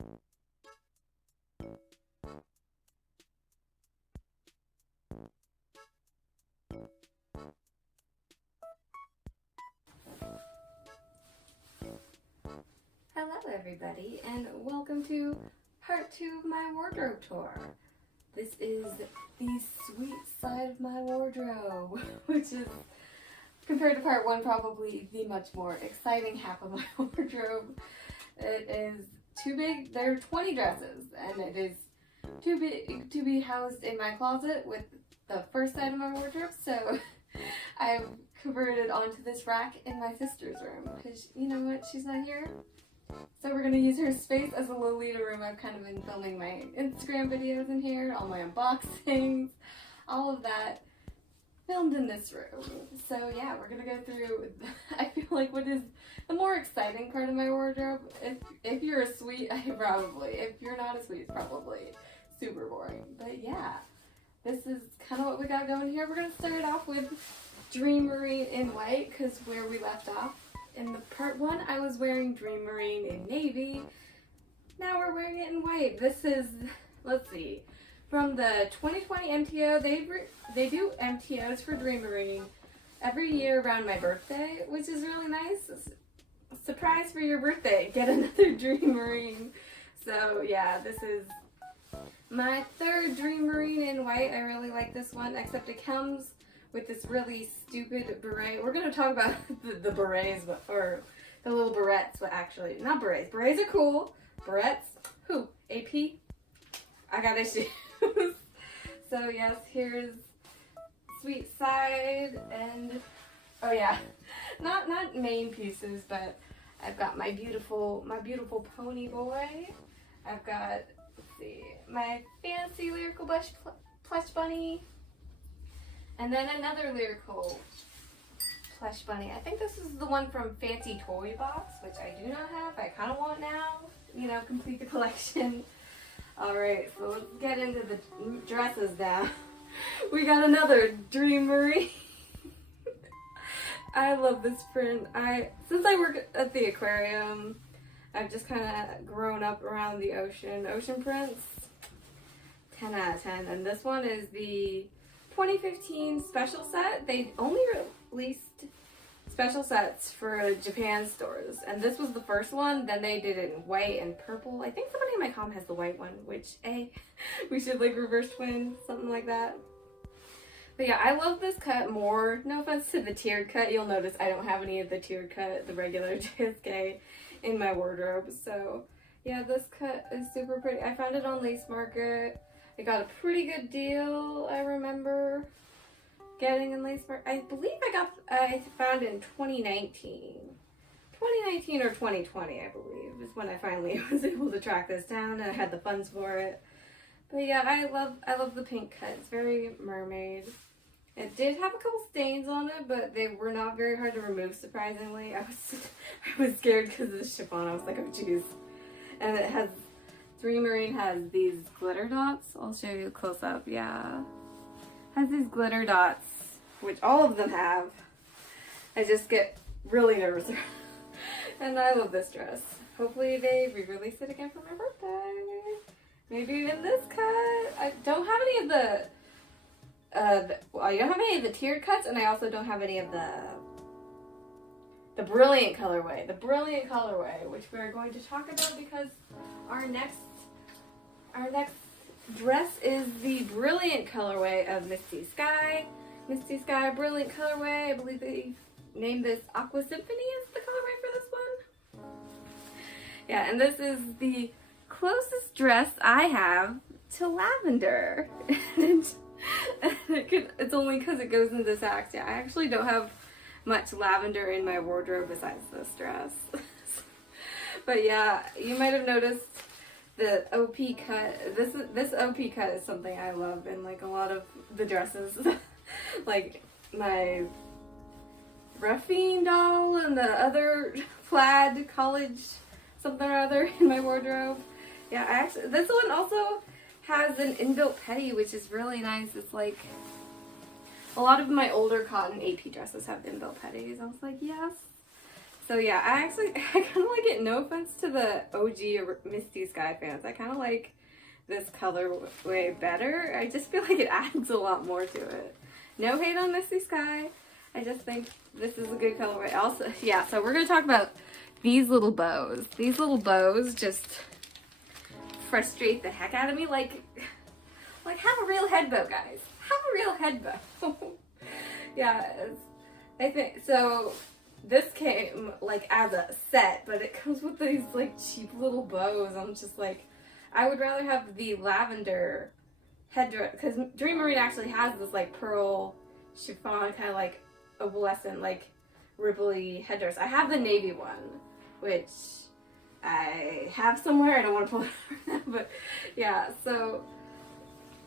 Hello everybody, and welcome to part 2 of my wardrobe tour. This is the sweet side of my wardrobe, which is, compared to part 1, probably the much more exciting half of my wardrobe. It is too big. There are 20 dresses, and it is too big to be housed in my closet with the first side of my wardrobe, so I've converted onto this rack in my sister's room, because you know what, she's not here. So we're going to use her space as a Lolita room. I've kind of been filming my Instagram videos in here, all my unboxings, all of that filmed in this room. So yeah, we're going to go through, I feel like, what is the more exciting part of my wardrobe. If you're a sweet, probably. If you're not a sweet, it's probably super boring. But yeah, this is kind of what we got going here. We're going to start off with Dream Marine in white, because where we left off in the part 1, I was wearing Dream Marine in navy. Now we're wearing it in white. This is, let's see, from the 2020 MTO. They do MTOs for Dream Marine every year around my birthday, which is really nice. Surprise for your birthday, get another Dream Marine. So yeah, this is my 3rd Dream Marine in white. I really like this one, except it comes with this really stupid beret. We're going to talk about the berets, or the little barrettes, but actually, not berets. Berets are cool. Barrettes, who? AP? I got issues. So yes, here's sweet side, and, oh yeah, not main pieces, but I've got my beautiful pony boy. I've got, let's see, my fancy lyrical plush bunny. And then another lyrical plush bunny. I think this is the one from Fancy Toy Box, which I do not have. I kind of want now. You know, complete the collection. Alright, so let's get into the dresses now. We got another Dream Marine. I love this print. Since I work at the aquarium, I've just kind of grown up around the ocean prints. 10 out of 10. And this one is the 2015 special set. They only released special sets for Japan stores, and this was the first one. Then they did it in white and purple. I think somebody in my com has the white one, which, we should like reverse twin, something like that. But yeah, I love this cut more. No offense to the tiered cut. You'll notice I don't have any of the tiered cut, the regular JSK, in my wardrobe. So yeah, this cut is super pretty. I found it on Lace Market. I got a pretty good deal, I remember getting in Lace Market. I believe I found it in 2019. 2019 or 2020, I believe, is when I finally was able to track this down, and I had the funds for it. But yeah, I love the pink cut. It's very mermaid. It did have a couple stains on it, but they were not very hard to remove, surprisingly. I was scared because of the chiffon. I was like, oh jeez. And it has, Dream Marine has these glitter dots. I'll show you a close up. Yeah. Has these glitter dots, which all of them have. I just get really nervous. And I love this dress. Hopefully they re-release it again for my birthday. Maybe even this cut. I don't have any of I don't have any of the tiered cuts, and I also don't have any of the brilliant colorway. The brilliant colorway, which we're going to talk about because our next dress is the brilliant colorway of Misty Sky. Misty Sky brilliant colorway. I believe they named this Aqua Symphony is the colorway for this one. Yeah, and this is the closest dress I have to lavender. It's only because it goes into this act. Yeah, I actually don't have much lavender in my wardrobe besides this dress. But yeah, you might have noticed the OP cut. This OP cut is something I love in like a lot of the dresses. Like my Ruffine doll and the other plaid college something or other in my wardrobe. Yeah, this one also has an inbuilt petty, which is really nice. It's like, a lot of my older cotton AP dresses have inbuilt petties. I was like, yes. So yeah, I kind of like it. No offense to the OG Misty Sky fans. I kind of like this color way better. I just feel like it adds a lot more to it. No hate on Misty Sky. I just think this is a good colorway. Also, yeah, so we're going to talk about these little bows. These little bows just frustrate the heck out of me. Like have a real head bow, guys. Have a real head bow. Yeah, I think, so this came like as a set, but it comes with these like cheap little bows. I'm just like, I would rather have the lavender headdress, because Dream Marine actually has this like pearl chiffon kind of like opalescent like ripply headdress. I have the navy one, which I have somewhere. I don't want to pull it over now, but yeah, so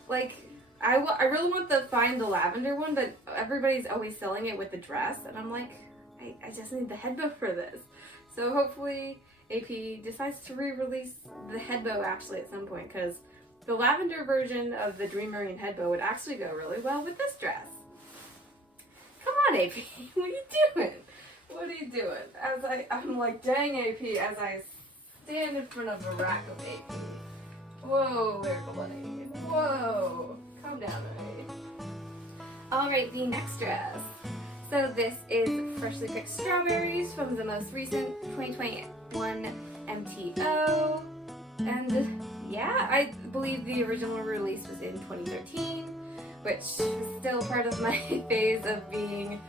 like I really want to find the lavender one, but everybody's always selling it with the dress, and I'm like, I just need the head bow for this. So hopefully AP decides to re-release the head bow actually at some point, because the lavender version of the Dream Marine head bow would actually go really well with this dress. Come on, AP, what are you doing? What are you doing? I'm like, dang AP, as I stand in front of a rack of AP. Whoa, Lyrical Bunny. Whoa. Calm down, alright? Alright, the next dress. So this is Freshly Picked Strawberries from the most recent 2021 MTO. And yeah, I believe the original release was in 2013, which is still part of my phase of being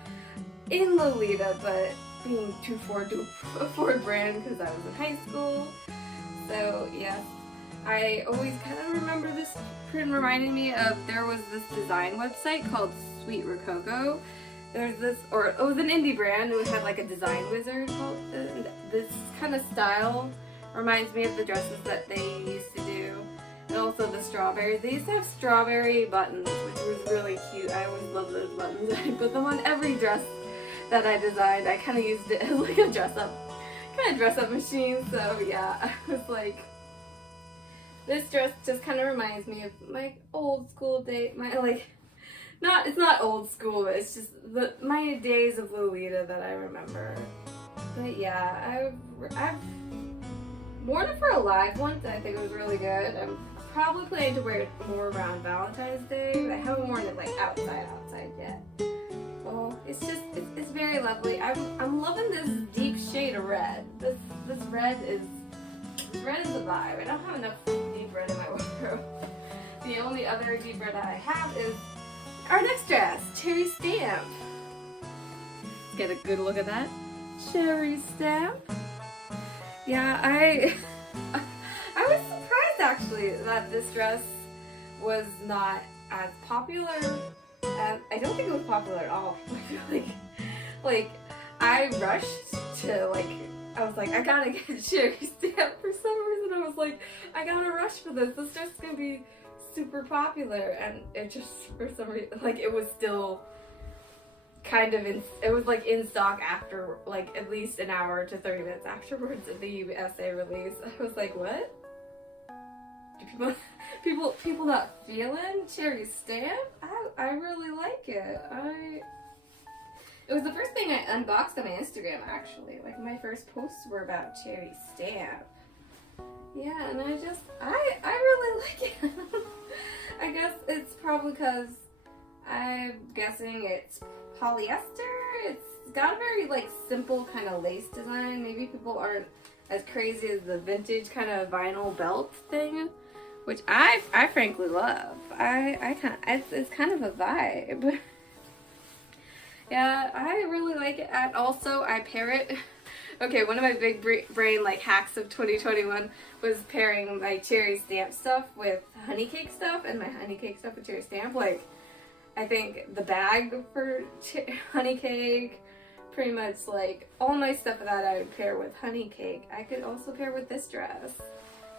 in Lolita, but being too poor to afford brand because I was in high school. So yeah, I always kind of remember this print reminding me of, there was this design website called Sweet Rococo. There's this, or it was an indie brand who had like a design wizard called, this kind of style reminds me of the dresses that they used to do. And also the strawberries. They used to have strawberry buttons, which was really cute. I always loved those buttons. I put them on every dress that I designed. I kind of used it as like a dress up machine. So yeah, I was like, this dress just kind of reminds me of my old school day, it's not old school, but it's just my days of Lolita that I remember. But yeah, I've worn it for a live once. I think it was really good. I'm probably planning to wear it more around Valentine's Day, but I haven't worn it like outside yet. Oh, it's very lovely. I'm loving this deep shade of red. This red is a vibe. I don't have enough deep red in my wardrobe. The only other deep red I have is our next dress, Cherry Stamp. Let's get a good look at that. Cherry Stamp. Yeah, I was surprised actually that this dress was not as popular. I don't think it was popular at all. I feel like I rushed to I was like, I gotta get Cherry Stamp for some reason. I was like, I gotta rush for this. This dress is gonna be super popular, and it just, for some reason, it was still kind of it was in stock after at least an hour to 30 minutes afterwards of the USA release. I was like, what? Do people not feeling Cherry Stamp? I really like it. It was the first thing I unboxed on my Instagram, actually. My first posts were about Cherry Stamp. Yeah, and I really like it. I guess it's probably because I'm guessing it's polyester. It's got a very simple kind of lace design. Maybe people aren't as crazy as the vintage kind of vinyl belt thing, which I frankly love. It's kind of a vibe. Yeah, I really like it. And also, I pair it. Okay, one of my big brain hacks of 2021 was pairing my Cherry Stamp stuff with honey cake stuff, and my honey cake stuff with Cherry Stamp. I think the bag for honey cake, pretty much all my stuff that I would pair with honey cake, I could also pair with this dress.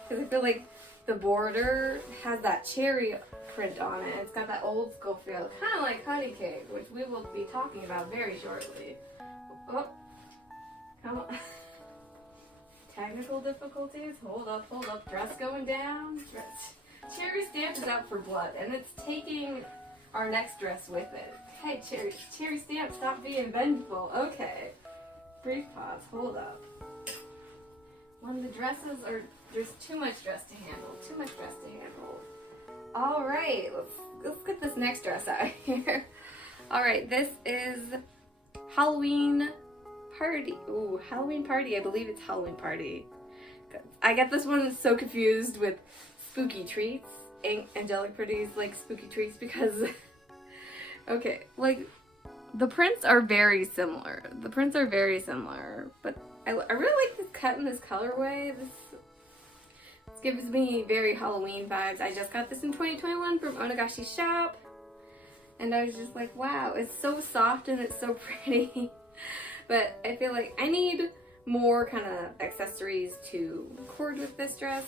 Because I feel like the border has that cherry print on it. It's got that old school feel, kind of like honey cake, which we will be talking about very shortly. Oh, come on. Technical difficulties. Hold up. Dress going down. Cherry Stamp is out for blood, and it's taking our next dress with it. Hey, Cherry Stamp, stop being vengeful. Okay. brief pause. Hold up. When the dresses are, there's too much dress to handle. Too much dress to handle. All right, let's get this next dress out here. All right, this is Halloween Party. Ooh, Halloween Party. I believe it's Halloween Party. I get this one so confused with Spooky Treats. Angelic Pretty's like Spooky Treats because, okay, like the prints are very similar. The prints are very similar, but I really like this cut in this colorway. This gives me very Halloween vibes. I just got this in 2021 from Onegashi's shop, and I was just like, wow, it's so soft and it's so pretty. But I feel like I need more kind of accessories to cord with this dress.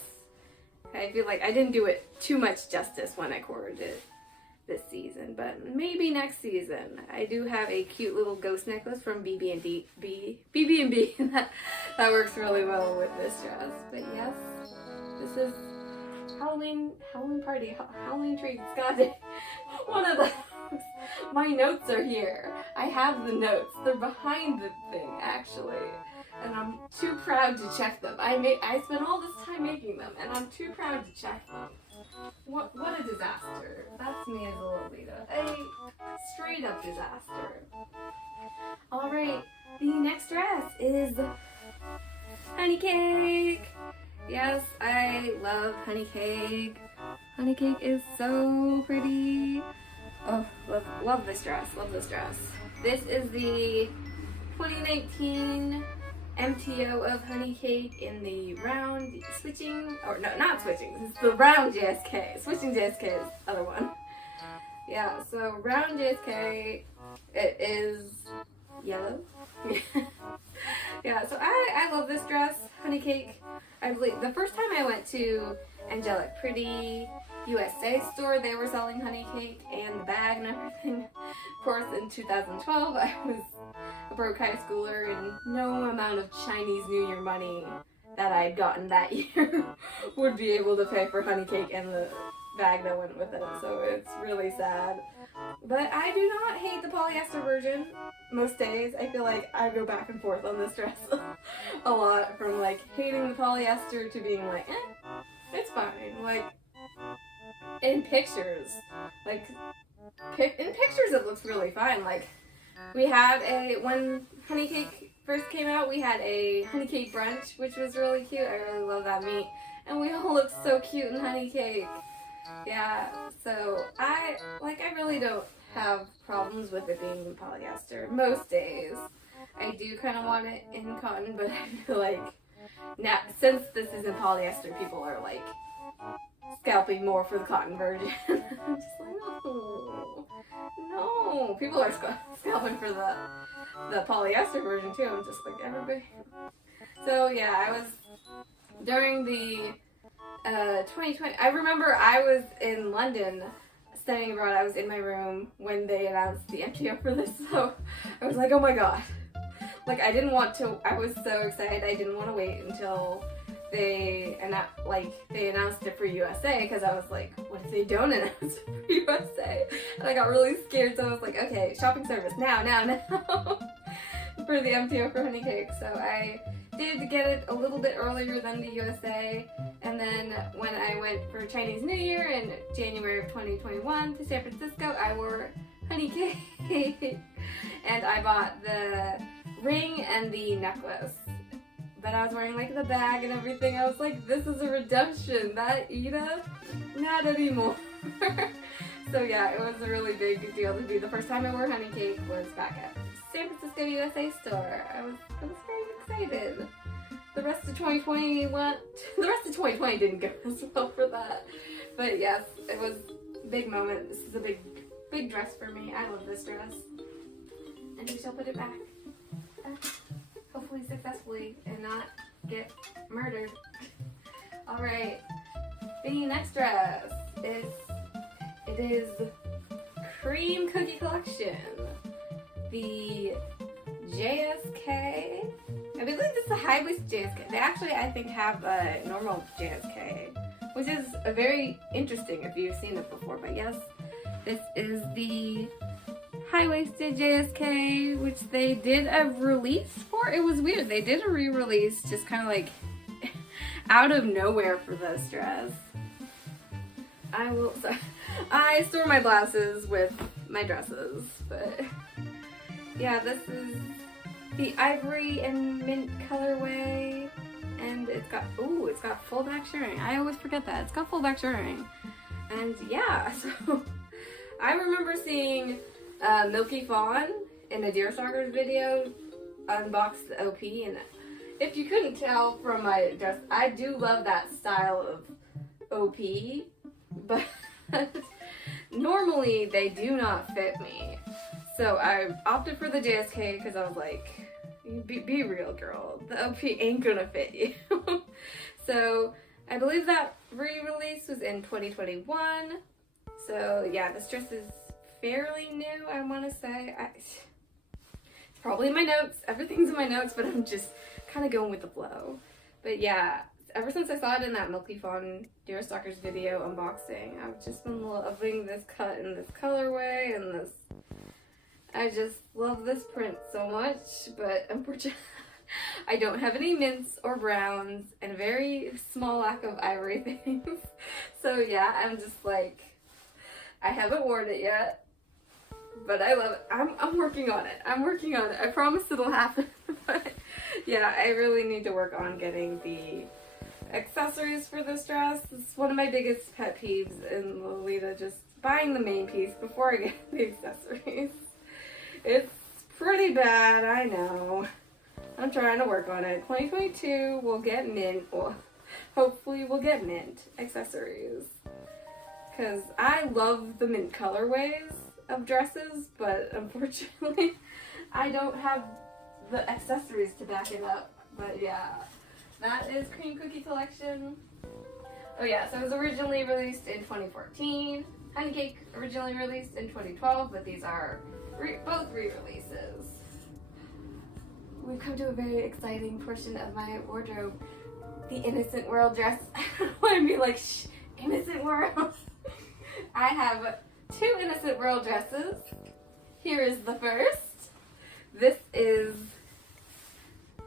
I feel like I didn't do it too much justice when I corded it this season, but maybe next season. I do have a cute little ghost necklace from BB&B that works really well with this dress. But yes, this is Halloween Party, Halloween Treats. God, one of those. My notes are here. I have the notes. They're behind the thing, actually. And I'm too proud to check them. I spent all this time making them, and I'm too proud to check them. What a disaster. That's me as a Lolita. A straight up disaster. Alright, the next dress is Honey Cake. Yes, I love Honey Cake. Honey Cake is so pretty. Oh, love this dress. Love this dress. This is the 2019 MTO of Honey Cake in the round switching, or no, not switching, this is the round JSK. Switching JSK is the other one. Yeah, so round JSK, it is yellow. Yeah, so I love this dress, Honey Cake. I believe the first time I went to Angelic Pretty USA store, they were selling Honey Cake and the bag and everything. Of course, in 2012, I was a broke high schooler and no amount of Chinese New Year money that I had gotten that year would be able to pay for Honey Cake and the bag that went with it, so it's really sad. But I do not hate the polyester version. Most days, I feel like I go back and forth on this dress a lot, from like hating the polyester to being like, it's fine. Like, in pictures, in pictures it looks really fine. Like, we had when Honey Cake first came out, we had a Honey Cake brunch, which was really cute. I really love that meat. And we all look so cute in Honey Cake. Yeah, so I really don't have problems with it being in polyester most days. I do kind of want it in cotton, but I feel like now, since this is in polyester, people are like scalping more for the cotton version. I'm just like, no. People are scalping for the polyester version too. I'm just like, everybody. So yeah, I was during the 2020. I remember I was in London studying abroad. I was in my room when they announced the MTO for this, so I was like, oh my god. Like, I didn't want to, I was so excited, I didn't want to wait until they announced it for USA, because I was like, what if they don't announce it for USA? And I got really scared, so I was like, okay, shopping service, now, for the MTO for Honey Cake. So I did get it a little bit earlier than the USA, and then when I went for Chinese New Year in January of 2021 to San Francisco, I wore Honey Cake, and I bought the ring and the necklace. But I was wearing like the bag and everything. I was like, this is a redemption. That Ida? Not anymore. So yeah, it was a really big deal to be. The first time I wore Honey Cake was back at San Francisco USA store. I was very excited. The rest of 2020 didn't go as well for that. But yes, it was a big moment. This is a big dress for me. I love this dress. And we shall put it back. Hopefully successfully and not get murdered. Alright, the next dress is Cream Cookie Collection. The JSK. I believe this is a high waist JSK. They actually, I think, have a normal JSK, which is a very interesting if you've seen it before. But yes, this is the high-waisted JSK, which they did a release for. It was weird. They did a re-release just kind of like out of nowhere for this dress. I store my blouses with my dresses, but yeah, this is the ivory and mint colorway, and it's got full back shirring. I always forget that. It's got full back shirring. And yeah, so I remember seeing Milky Chan in a Deerstalkers video unbox the OP, and if you couldn't tell from my dress, I do love that style of OP, but normally they do not fit me. So I opted for the JSK because I was like, be real, girl. The OP ain't gonna fit you. So I believe that re-release was in 2021. So yeah, this dress is fairly new, I want to say. It's probably in my notes. Everything's in my notes, but I'm just kind of going with the flow. But yeah, ever since I saw it in that Milky Chan Deerstalkers video unboxing, I've just been loving this cut and this colorway and this. I just love this print so much, but unfortunately I don't have any mints or browns and a very small lack of ivory things. So yeah, I'm just like, I haven't worn it yet, but I love it. I'm working on it. I'm working on it. I promise it'll happen. But yeah, I really need to work on getting the accessories for this dress. It's one of my biggest pet peeves in Lolita, just buying the main piece before I get the accessories. It's pretty bad, I know. I'm trying to work on it. 2022 we'll get mint. Well, hopefully we'll get mint accessories. Because I love the mint colorways of dresses, but unfortunately I don't have the accessories to back it up. But yeah, that is Cream Cookie Collection. Oh yeah, so it was originally released in 2014. Honey Cake originally released in 2012, but these are both re-releases. We've come to a very exciting portion of my wardrobe. The Innocent World dress. I don't want to be like, shh, Innocent World. I have two Innocent World dresses. Here is the first. This is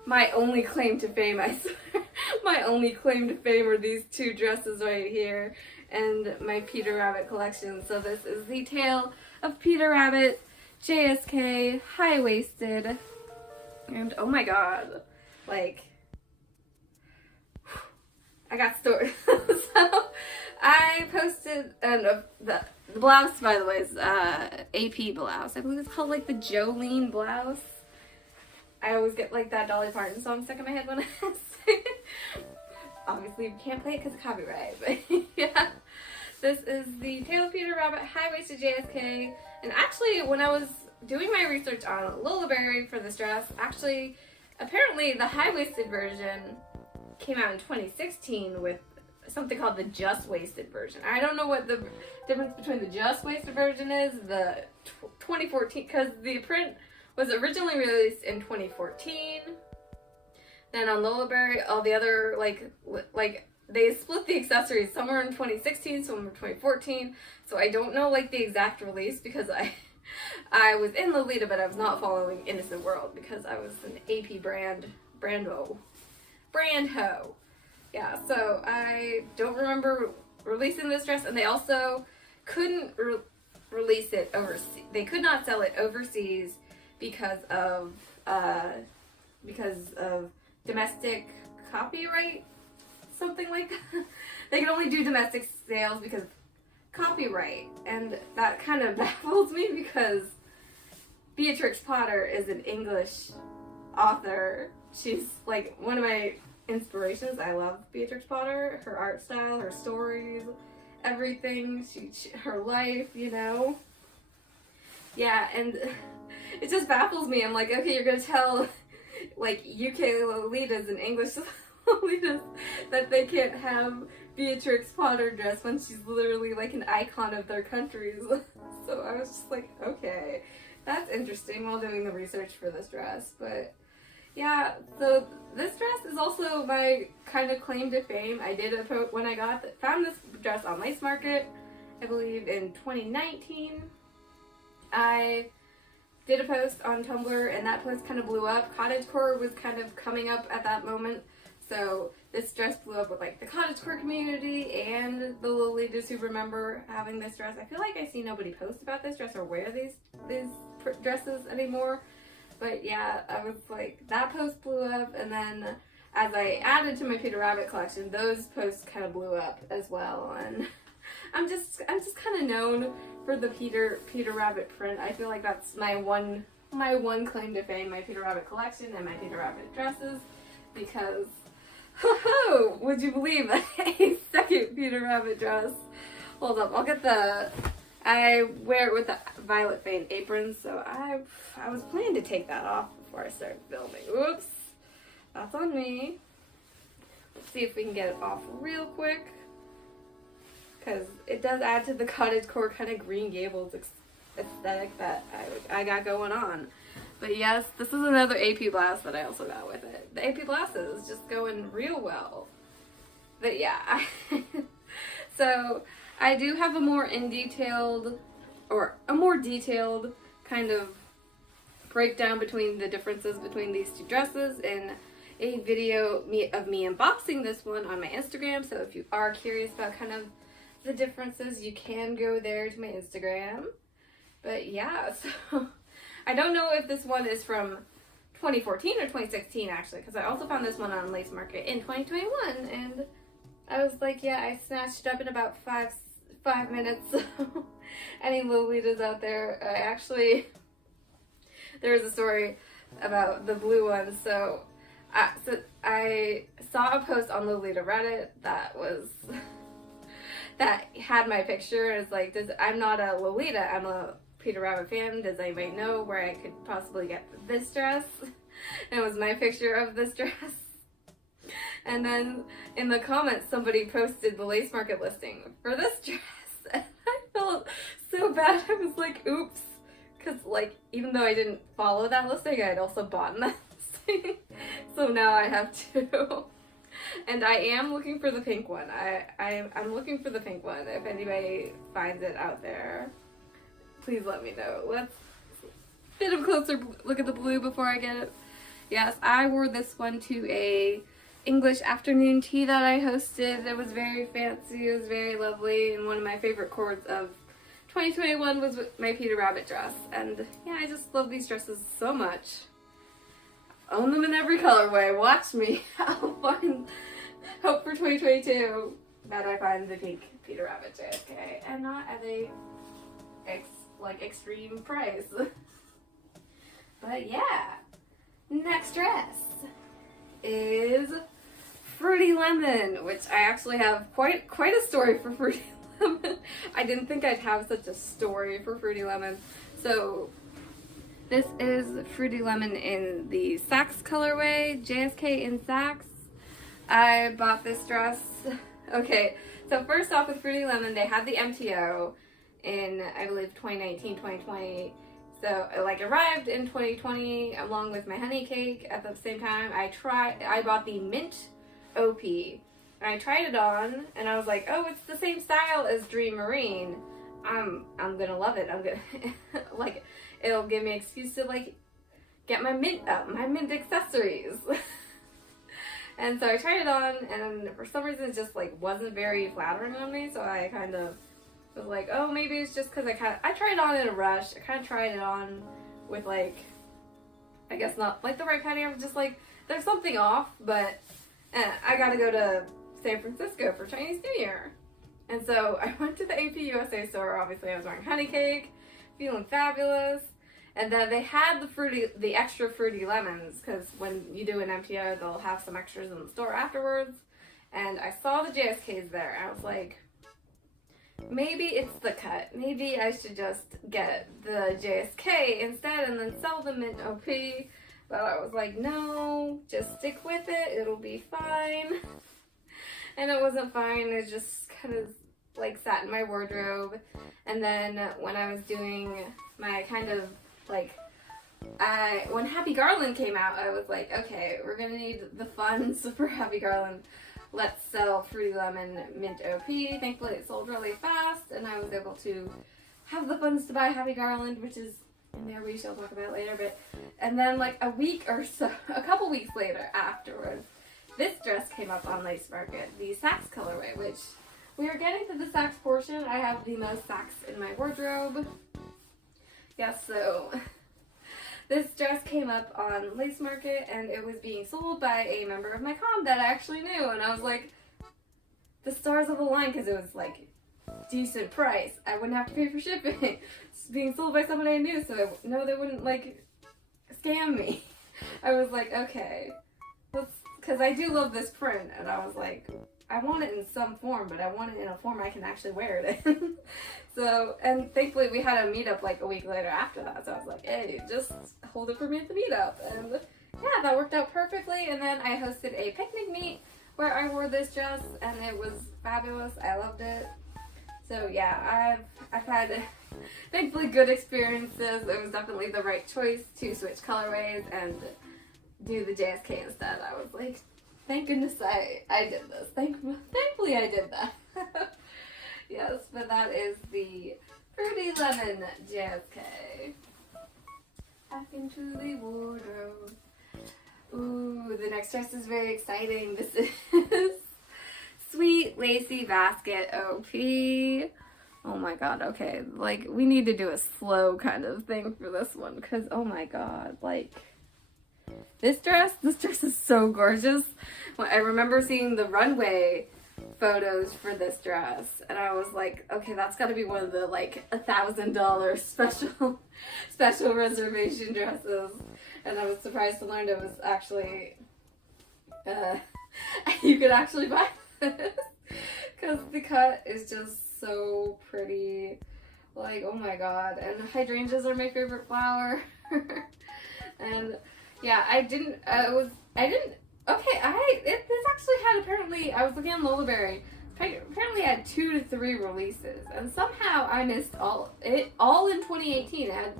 my only claim to fame, I swear. My only claim to fame are these two dresses right here and my Peter Rabbit collection. So this is the Tale of Peter Rabbit JSK high-waisted, and oh my god, like, I got stories. So I posted, and the blouse, by the way, is AP blouse. I believe it's called like the Jolene blouse. I always get like that Dolly Parton song stuck in my head when I say it. Obviously we can't play it because of copyright, but yeah. This is the Tale of Peter Rabbit high-waisted JSK. And actually, when I was doing my research on Lolaberry for this dress, actually, apparently the high-waisted version came out in 2016 with something called the just-waisted version. I don't know what the difference between the just-waisted version is, the 2014, because the print was originally released in 2014. Then on Lolaberry, all the other, like they split the accessories. Some were in 2016, some were in 2014. So I don't know like the exact release because I was in Lolita, but I was not following Innocent World because I was an AP brand ho. Yeah, so I don't remember releasing this dress, and they also couldn't release it overseas. They could not sell it overseas because of domestic copyright. Something like that. They can only do domestic sales because of copyright, and that kind of baffles me because Beatrix Potter is an English author. She's like one of my inspirations. I love Beatrix Potter, her art style, her stories, everything, her life, you know. Yeah, and it just baffles me. I'm like, okay, you're gonna tell like UK Lolitas and English Lolitas that they can't have Beatrix Potter dress when she's literally like an icon of their countries. So I was just like, okay, that's interesting while doing the research for this dress. But yeah, so this dress is also my kind of claim to fame. I did when I found this dress on Lace Market, I believe in 2019. I did a post on Tumblr, and that post kind of blew up. Cottagecore was kind of coming up at that moment, so this dress blew up with like the cottagecore community and the Lolitas who remember having this dress. I feel like I see nobody post about this dress or wear these dresses anymore, but yeah, I was like, that post blew up, and then as I added to my Peter Rabbit collection, those posts kind of blew up as well, and I'm just kind of known for the Peter Rabbit print. I feel like that's my one claim to fame, my Peter Rabbit collection and my Peter Rabbit dresses, because would you believe a second Peter Rabbit dress? Hold up, I wear it with the Violet Vein apron, so I was planning to take that off before I started filming. Oops, that's on me. Let's see if we can get it off real quick, because it does add to the cottagecore kind of Green Gables aesthetic that I got going on. But yes, this is another AP blouse that I also got with it. The AP blouses just going real well. But yeah, so I do have a more detailed kind of breakdown between the differences between these two dresses in a video of me unboxing this one on my Instagram. So if you are curious about kind of the differences, you can go there to my Instagram. But yeah, so I don't know if this one is from 2014 or 2016 actually, because I also found this one on Lace Market in 2021, and I was like, yeah, I snatched it up in about five minutes. So any Lolitas out there, there was a story about the blue one. So I saw a post on Lolita Reddit that had my dress. It's like, I'm not a Lolita, I'm a Peter Rabbit fan. Does anybody know where I could possibly get this dress? And it was my picture of this dress. And then in the comments, somebody posted the Lace Market listing for this dress. And I felt so bad. I was like, oops. Because, like, even though I didn't follow that listing, I'd also bought that listing. So now I have two. And I am looking for the pink one. I'm looking for the pink one. If anybody finds it out there, please let me know. Let's get a closer look at the blue before I get it. Yes, I wore this one to a English afternoon tea that I hosted. It was very fancy. It was very lovely. And one of my favorite chords of 2021 was my Peter Rabbit dress. And yeah, I just love these dresses so much. Own them in every colorway. Watch me. I'll hope for 2022 that I find the pink Peter Rabbit JSK and not at a extreme price. But yeah, next dress is Fruity Lemon, which I actually have quite a story for Fruity Lemon. I didn't think I'd have such a story for Fruity Lemon. So this is Fruity Lemon in the Sax colorway, JSK in Sax. I bought this dress. Okay, so first off with Fruity Lemon, they had the MTO in, I believe, 2019, 2020. So it arrived in 2020 along with my honey cake at the same time. I bought the Mint OP. And I tried it on and I was like, oh, it's the same style as Dream Marine. I'm gonna love it. I'm gonna it'll give me an excuse to get my mint accessories. And so I tried it on, and for some reason it just wasn't very flattering on me. So I kind of was like, oh, maybe it's just because I tried it on in a rush. I kind of tried it on with I guess not the right kind. I was just there's something off, but I gotta go to San Francisco for Chinese New Year. And so I went to the AP USA store. Obviously I was wearing honey cake, feeling fabulous. And then they had the extra Fruity Lemons, because when you do an MTO, they'll have some extras in the store afterwards. And I saw the JSKs there, and I was like, maybe it's the cut. Maybe I should just get the JSK instead and then sell them in OP. But I was like, no, just stick with it. It'll be fine. And it wasn't fine. It just kind of sat in my wardrobe. And then when I was doing my kind of when Happy Garland came out, I was like, okay, we're gonna need the funds for Happy Garland. Let's sell Fruity Lemon Mint OP. Thankfully it sold really fast and I was able to have the funds to buy Happy Garland, which is in there we shall talk about later. But and then like a week or so, a couple weeks later afterwards, this dress came up on Lace Market, the Sax colorway, which we are getting to the Sax portion. I have the most Sax in my wardrobe. Yes, so this dress came up on Lace Market and it was being sold by a member of my comm that I actually knew, and I was like, the stars of the line, because it was like decent price. I wouldn't have to pay for shipping. It's being sold by someone I knew, so I know they wouldn't like scam me. I was like, okay, let's, because I do love this print, and I was like, I want it in some form, but I want it in a form I can actually wear it in. So, and thankfully we had a meetup like a week later after that, so I was like, hey, just hold it for me at the meetup. And yeah, that worked out perfectly. And then I hosted a picnic meet where I wore this dress, and it was fabulous. I loved it. So yeah, I've had thankfully good experiences. It was definitely the right choice to switch colorways and do the JSK instead. I was like, thank goodness I did this. Thankfully I did that. Yes, but that is the Fruity Lemon JSK. Back into the wardrobe. Ooh, the next dress is very exciting. This is Sweet Lacy Basket OP. Oh my god, okay. Like, we need to do a slow kind of thing for this one, because oh my god, like, this dress is so gorgeous. I remember seeing the runway photos for this dress, and I was like, okay, that's got to be one of the like $1,000 special reservation dresses. And I was surprised to learn it was actually you could actually buy this, because the cut is just so pretty. Like, oh my god. And hydrangeas are my favorite flower. And yeah, this actually had, apparently, I was looking on Lolaberry, apparently had 2 to 3 releases, and somehow I missed all in 2018. It had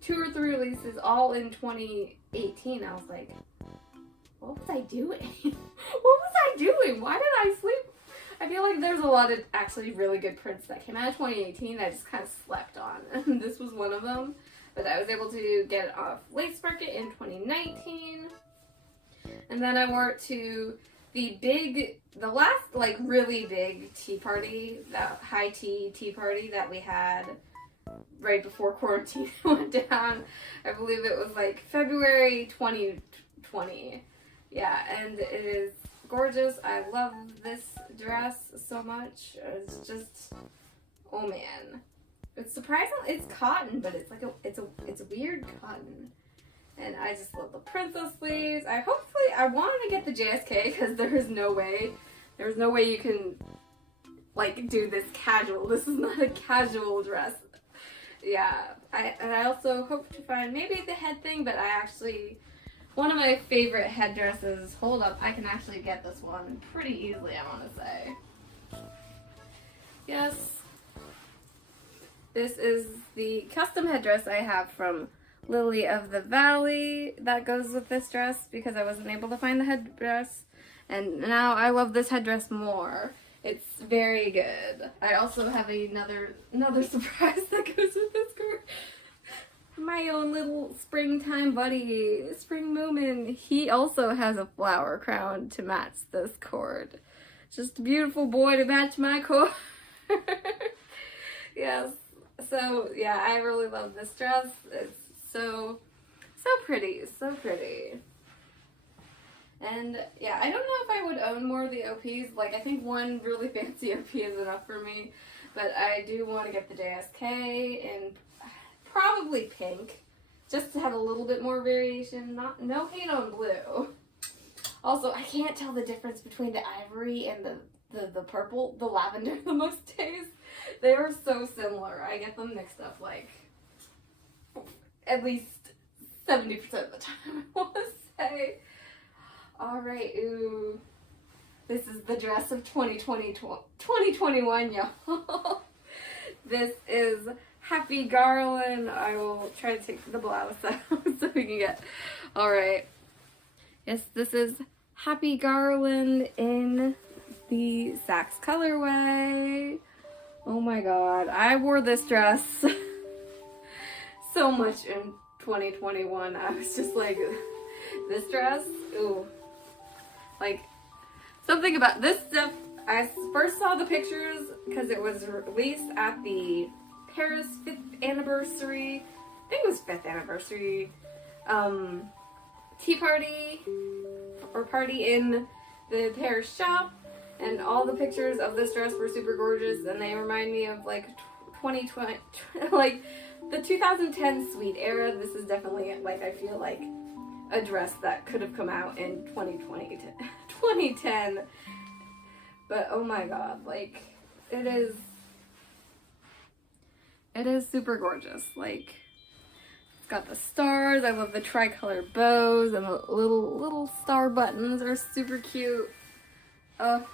2 or 3 releases all in 2018. I was like, what was I doing? Why did I sleep? I feel like there's a lot of actually really good prints that came out of 2018 that I just kind of slept on, and this was one of them. But I was able to get it off Lace Market in 2019. And then I wore it to the last like really big tea party, that high tea party that we had right before quarantine went down. I believe it was like February 2020. Yeah, and it is gorgeous. I love this dress so much. It's just, oh man. It's surprisingly, it's cotton, but it's like it's a weird cotton. And I just love the princess sleeves. I wanted to get the JSK because there's no way you can like do this casual. This is not a casual dress. Yeah, I also hope to find maybe the head thing, but one of my favorite headdresses. Hold up, I can actually get this one pretty easily, I want to say. Yes. This is the custom headdress I have from Lily of the Valley that goes with this dress because I wasn't able to find the headdress, and now I love this headdress more. It's very good. I also have another surprise that goes with this cord. My own little springtime buddy, Spring Moomin, he also has a flower crown to match this cord. Just a beautiful boy to match my cord. Yes. So yeah, I really love this dress. It's so pretty, so pretty. And yeah, I don't know if I would own more of the OPs. Like, I think one really fancy OP is enough for me, but I do want to get the JSK in probably pink, just to have a little bit more variation. No hate on blue. Also, I can't tell the difference between the ivory and the purple, the lavender the most days. They are so similar. I get them mixed up like at least 70% of the time, I want to say. Alright, ooh. This is the dress of 2021, y'all. This is Happy Garland. I will try to take the blouse out so we can get... Alright. Yes, this is Happy Garland in the Sax colorway. Oh my god, I wore this dress so much in 2021. I was just like, this dress, ooh. Like, something about this stuff, I first saw the pictures because it was released at the Paris 5th anniversary, I think it was 5th anniversary, tea party, or party in the Paris shop, and all the pictures of this dress were super gorgeous, and they remind me of like 2020, like the 2010 sweet era. This is definitely, like, I feel like a dress that could have come out in 2010. But oh my god, like, it is super gorgeous. Like, it's got the stars. I love the tricolor bows, and the little star buttons are super cute. Oh,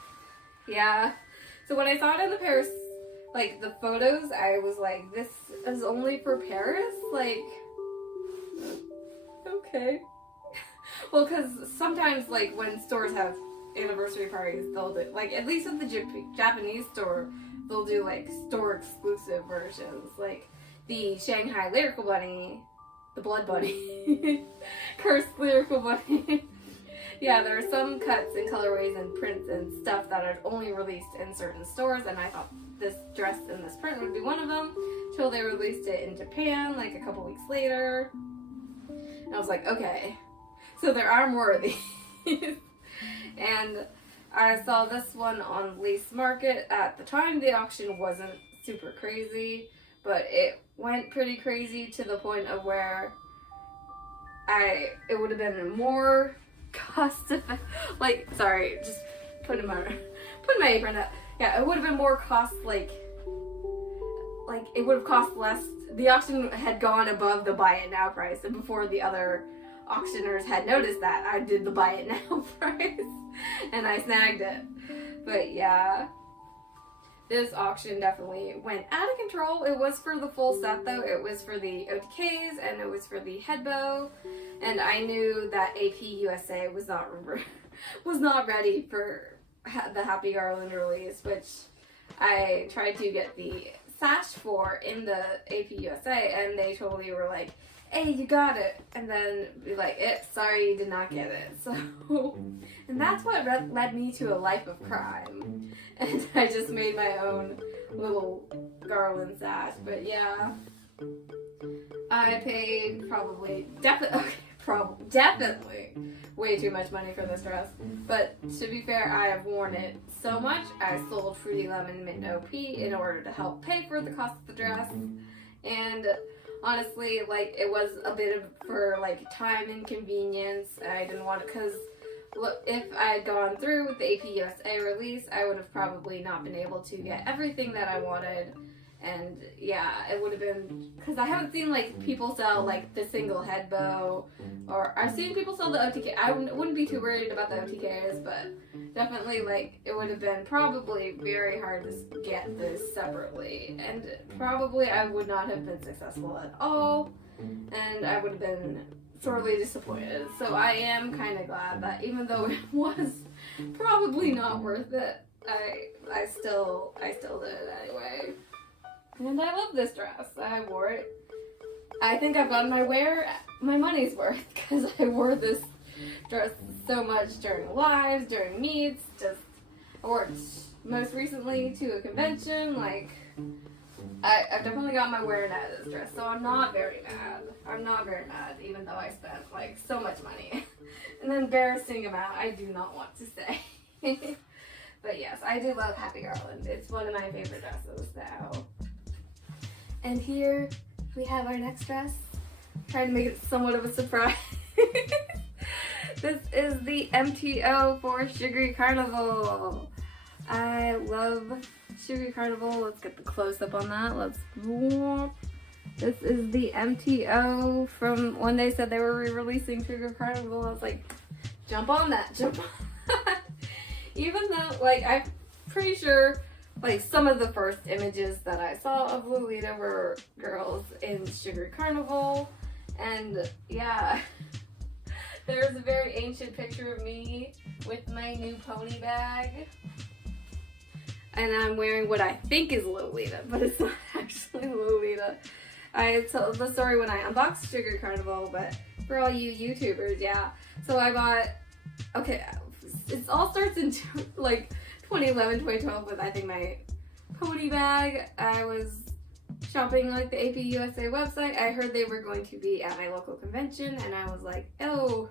yeah. So when I saw it in the Paris, like, the photos, I was like, this is only for Paris? Like, okay. Well, because sometimes, like, when stores have anniversary parties, they'll do, like, at least at the Japanese store, they'll do, like, store exclusive versions, like the Shanghai Lyrical Bunny, the Blood Bunny, Cursed Lyrical Bunny. Yeah, there are some cuts and colorways and prints and stuff that are only released in certain stores, and I thought this dress and this print would be one of them, till they released it in Japan, like, a couple weeks later. And I was like, okay, so there are more of these. And I saw this one on Lace Market. At the time, the auction wasn't super crazy, but it went pretty crazy to the point of where it would have been more cost effective. Like, sorry, just putting my apron up. Yeah, it would have been more cost, like it would have cost less. The auction had gone above the buy it now price, and before the other auctioneers had noticed that, I did the buy it now price, and I snagged it. But yeah, this auction definitely went out of control. It was for the full set though. It was for the OTKs, and it was for the head bow, and I knew that AP USA was not ready for the Happy Garland release, which I tried to get the sash for in the AP USA, and they totally were like, hey, you got it, and then be like, sorry, you did not get it. So, and that's what led me to a life of crime, and I just made my own little Garland sash. But yeah, I paid definitely way too much money for this dress, but to be fair, I have worn it so much. I sold Fruity Lemon Mint OP in order to help pay for the cost of the dress, and honestly, like, it was a bit of for, like, time and convenience. I didn't want it, because if I had gone through with the AP USA release, I would have probably not been able to get everything that I wanted. And yeah, it would have been, because I haven't seen, like, people sell, like, the single head bow, or I've seen people sell the OTK. I wouldn't be too worried about the OTKs, but definitely, like, it would have been probably very hard to get this separately, and probably I would not have been successful at all, and I would have been sorely disappointed. So I am kind of glad that even though it was probably not worth it, I still did it anyway. And I love this dress. I wore it. I think I've gotten my money's worth, because I wore this dress so much during lives, during meets. I wore it most recently to a convention. Like, I've definitely got my wear out of this dress, so I'm not very mad, even though I spent, like, so much money. An embarrassing amount, I do not want to say. But yes, I do love Happy Garland. It's one of my favorite dresses now. And here we have our next dress. Trying to make it somewhat of a surprise. This is the MTO for Sugary Carnival. I love Sugary Carnival. Let's get the close-up on that. This is the MTO from when they said they were re-releasing Sugary Carnival. I was like, jump on that, jump on that. Even though, like, I'm pretty sure, like, some of the first images that I saw of Lolita were girls in Sugary Carnival, and yeah, there's a very ancient picture of me with my new pony bag, and I'm wearing what I think is Lolita, but it's not actually Lolita. I told the story when I unboxed Sugary Carnival, but for all you YouTubers, yeah. So I bought, okay, it all starts in like 2011, 2012 with I think my pony bag. I was shopping like the AP USA website. I heard they were going to be at my local convention, and I was like, oh,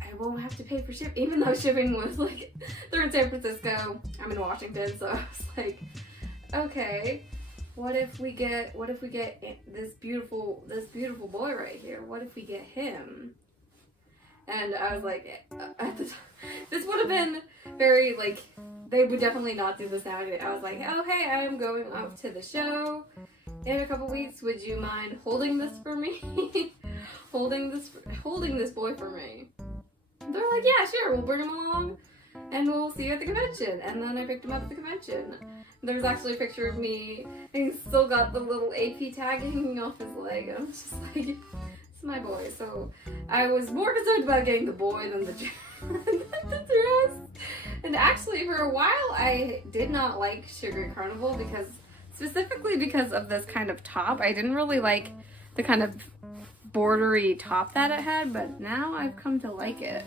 I won't have to pay for shipping, even though shipping was like, they're in San Francisco, I'm in Washington, so I was like, okay, what if we get this beautiful boy right here? What if we get him? And I was like, at the time, this would have been very, like, they would definitely not do this nowadays. I was like, oh, hey, I am going off to the show in a couple weeks. Would you mind holding this for me? holding this boy for me. They're like, yeah, sure, we'll bring him along and we'll see you at the convention. And then I picked him up at the convention. There's actually a picture of me, and he's still got the little AP tag hanging off his leg. I was just like, it's my boy. So I was more concerned about getting the boy than the dress. And actually, for a while, I did not like Sugary Carnival specifically because of this kind of top. I didn't really like the kind of bordery top that it had, but now I've come to like it.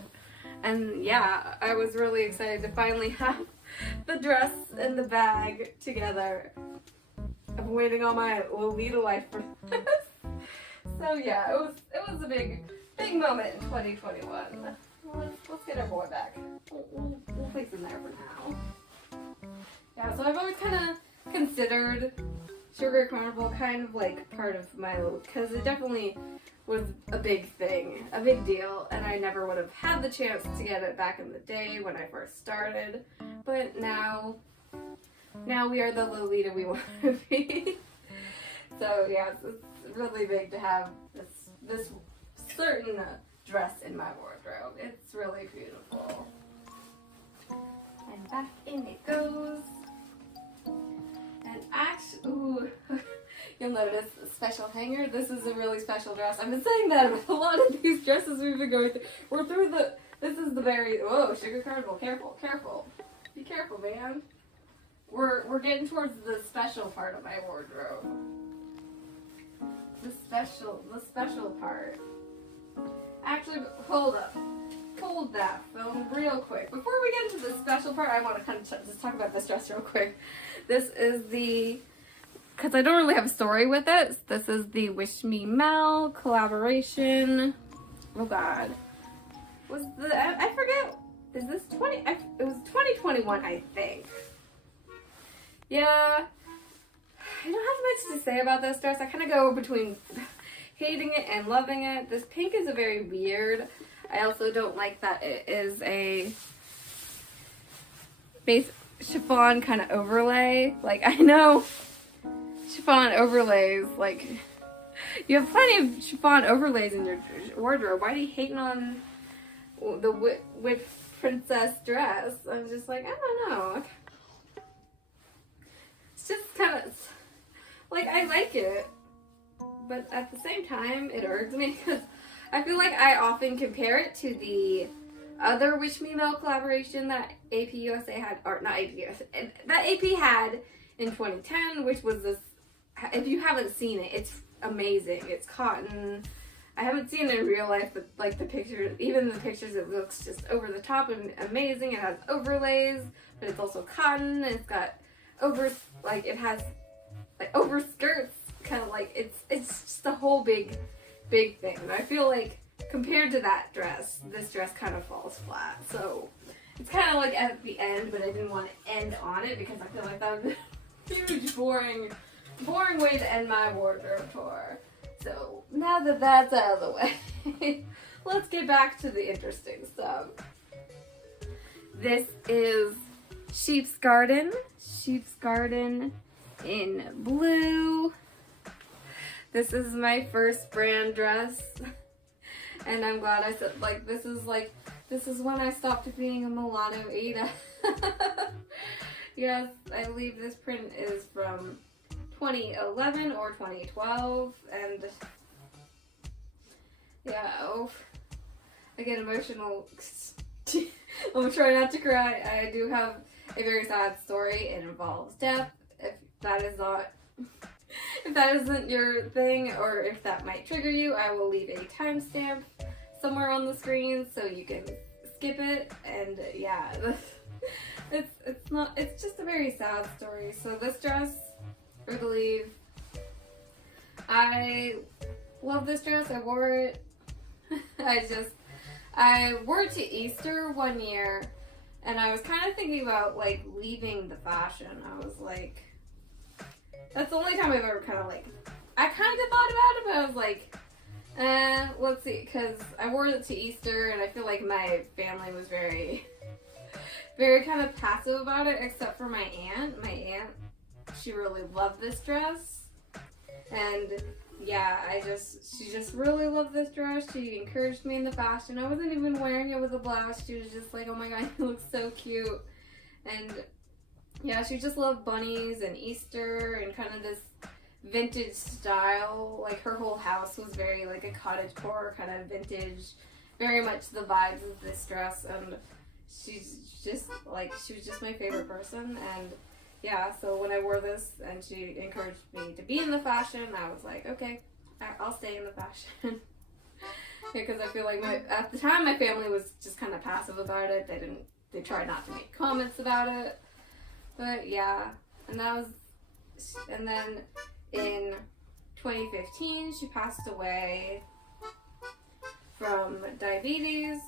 And yeah, I was really excited to finally have the dress and the bag together. I've been waiting all my Lolita life for this. So yeah, it was a big moment in 2021. Let's get our boy back. We'll place him there for now. Yeah, so I've always kind of considered Sugary Carnival kind of like part of my life, because it definitely was a big thing, a big deal, and I never would have had the chance to get it back in the day when I first started. But now we are the Lolita we want to be. So yeah, it's really big to have this certain dress in my wardrobe. It's really beautiful. And back in it goes. And actually, ooh, you'll notice a special hanger. This is a really special dress. I've been saying that about a lot of these dresses we've been going through. We're through this is the very, whoa, Sugary Carnival, careful. Be careful, man. We're getting towards the special part of my wardrobe. The special part. Actually, hold up. Hold that phone real quick. Before we get into the special part, I want to kind of just talk about this dress real quick. This is because I don't really have a story with it. This is the Wish Me Mel collaboration. Oh God. I forget. Is this it was 2021, I think. Yeah. I don't have much to say about this dress. I kind of go between hating it and loving it. This pink is a very weird. I also don't like that it is a base chiffon kind of overlay. Like, I know chiffon overlays, like, you have plenty of chiffon overlays in your wardrobe. Why are you hating on the whip princess dress? I'm just like, I don't know. It's just kind of, like, I like it, but at the same time, it irks me because I feel like I often compare it to the other Wish Me Mel collaboration that AP USA had, or not AP USA, that AP had in 2010, which was this, if you haven't seen it, it's amazing. It's cotton. I haven't seen it in real life, but like the pictures, even the pictures, it looks just over the top and amazing. It has overlays, but it's also cotton. It's got it has like over skirts, kind of like, it's just a whole big thing. And I feel like compared to that dress, this dress kind of falls flat. So it's kind of like at the end, but I didn't want to end on it because I feel like that would be a huge, boring way to end my wardrobe tour. So now that that's out of the way, let's get back to the interesting stuff. This is Sheep's Garden in blue. This is my first brand dress, and I'm glad I said, like, this is when I stopped being a mulatto Ada. Yes, I believe this print is from 2011 or 2012, and yeah, I get emotional. I'm trying not to cry. I do have a very sad story. It involves death. If that is not, if that isn't your thing, or if that might trigger you, I will leave a timestamp somewhere on the screen so you can skip it. And yeah, it's just a very sad story. So this dress, I believe, I love this dress. I wore it. I wore it to Easter one year, and I was kind of thinking about like leaving the fashion. I was like, that's the only time I've ever kind of like, I kind of thought about it, but I was like, let's see, because I wore it to Easter, and I feel like my family was very, very kind of passive about it, except for my aunt. My aunt, she really loved this dress, and yeah, she just really loved this dress. She encouraged me in the fashion. I wasn't even wearing it with a blouse. She was just like, oh my god, you look so cute. And yeah, she just loved bunnies and Easter and kind of this vintage style. Like her whole house was very like a cottagecore kind of vintage, very much the vibes of this dress. And she was just my favorite person. And yeah, so when I wore this and she encouraged me to be in the fashion, I was like, okay, I'll stay in the fashion. Because I feel like at the time my family was just kind of passive about it. They tried not to make comments about it. But yeah, and then in 2015 she passed away from diabetes.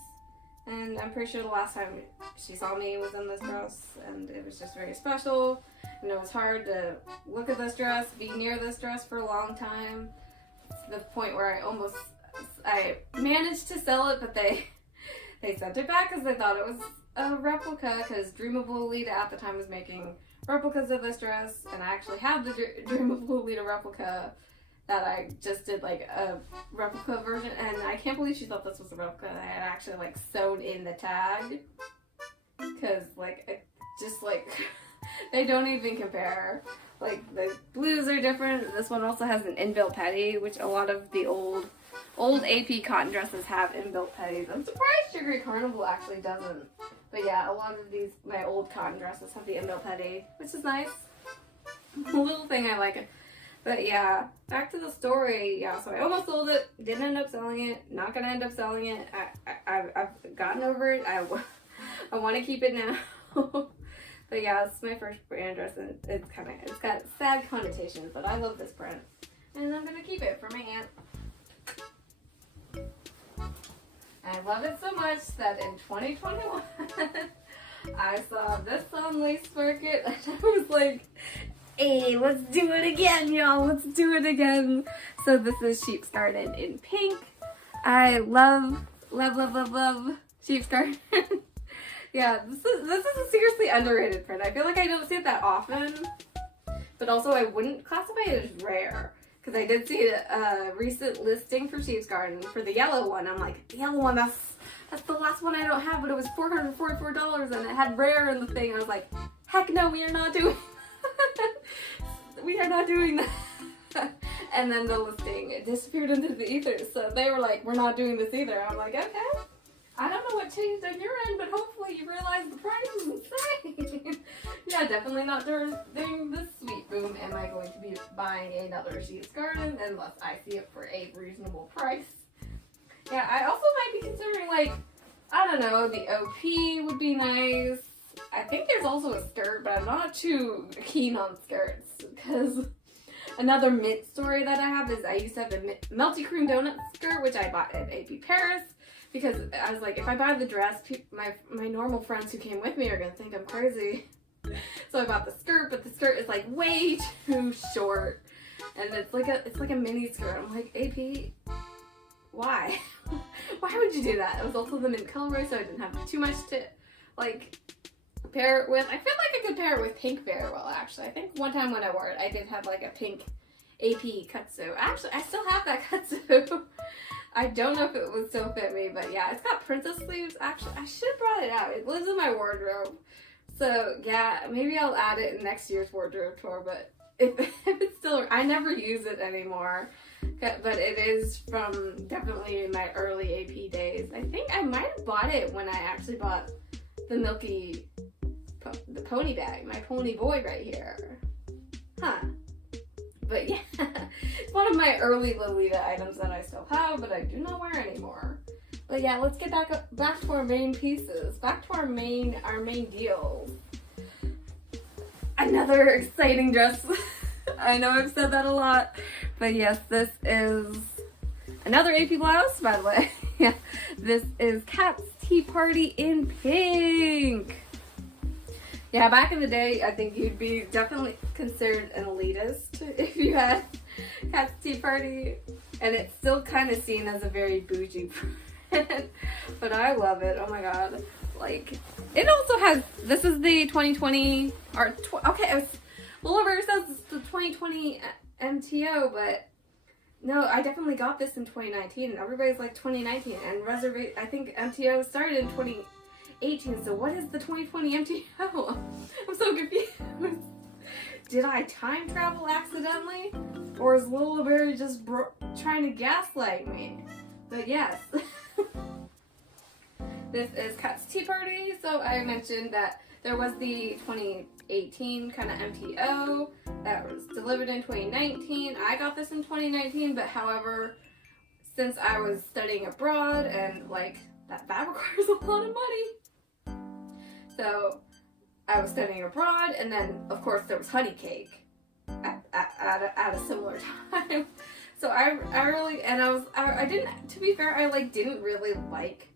And I'm pretty sure the last time she saw me was in this dress, and it was just very special. And it was hard to look at this dress, be near this dress for a long time, to the point where I managed to sell it, but they sent it back because they thought it was a replica, because Dream of Lolita at the time was making replicas of this dress, and I actually had the Dream of Lolita replica that I just did like a replica version, and I can't believe she thought this was a replica. I had actually like sewn in the tag, because like they don't even compare. Like the blues are different. This one also has an inbuilt petty, which a lot of the old AP cotton dresses have inbuilt petties. I'm surprised Sugary Carnival actually doesn't. But yeah, a lot of my old cotton dresses have the inbuilt petty, which is nice. A little thing I like. But yeah, back to the story. Yeah, so I almost sold it, didn't end up selling it, not gonna end up selling it. I've gotten over it. I want to keep it now. But yeah, it's my first brand dress, and it's got sad connotations, but I love this print, and I'm gonna keep it for my aunt. I love it so much that in 2021, I saw this on Lace Market, and I was like, hey, let's do it again, y'all. Let's do it again. So this is Sheep's Garden in pink. I love Sheep's Garden. Yeah, this is a seriously underrated print. I feel like I don't see it that often, but also I wouldn't classify it as rare, because I did see a recent listing for Sheep's Garden for the yellow one. I'm like, the yellow one, that's the last one I don't have, but it was $444 and it had rare in the thing. I was like, heck no, we are not doing we are not doing that. And then the listing disappeared into the ether, so they were like, we're not doing this either. I'm like, okay, I don't know what changed on your end, but hopefully you realize the price is insane. Yeah, definitely not during this sweet boom am I going to be buying another Sheep's Garden unless I see it for a reasonable price. Yeah, I also might be considering, like, I don't know, the OP would be nice. I think there's also a skirt, but I'm not too keen on skirts, because another mint story that I have is I used to have a melty cream donut skirt, which I bought at AP Paris, because I was like, if I buy the dress, my normal friends who came with me are going to think I'm crazy. So I bought the skirt, but the skirt is like way too short, and it's like a mini skirt. I'm like, AP, why? Why would you do that? It was also the mint colorway, so I didn't have too much to like pair it with. I feel like I could pair it with pink very well, actually. I think one time when I wore it, I did have like a pink AP kutsu. Actually, I still have that kutsu. I don't know if it would still fit me, but yeah, it's got princess sleeves. Actually, I should have brought it out. It lives in my wardrobe. So yeah, maybe I'll add it in next year's wardrobe tour, but if it's still, I never use it anymore. But it is from definitely my early AP days. I think I might have bought it when I actually bought the pony bag, my pony boy right here. Huh. But yeah, of my early Lolita items that I still have, but I do not wear anymore. But yeah, let's get back to our main pieces. Back to our main deals. Another exciting dress. I know I've said that a lot, but yes, this is another AP blouse, by the way. Yeah, this is Cat's Tea Party in pink. Yeah, back in the day, I think you'd be definitely considered an elitist if you had Cat's Tea Party, and it's still kind of seen as a very bougie print, but I love it. Oh my god. Like, it also has, this is the 2020, or, okay, it was, Lolita says it's the 2020 MTO, but no, I definitely got this in 2019, and everybody's like 2019, and I think MTO started in 2018, so what is the 2020 MTO? I'm so confused. Did I time travel accidentally? Or is Lolita just trying to gaslight me? But yes. This is Cat's Tea Party, so I mentioned that there was the 2018 kind of MTO that was delivered in 2019. I got this in 2019, but however, since I was studying abroad and like that requires a lot of money, so I was studying abroad, and then of course there was honey cake at a similar time. So I really, and I didn't, to be fair, I like didn't really like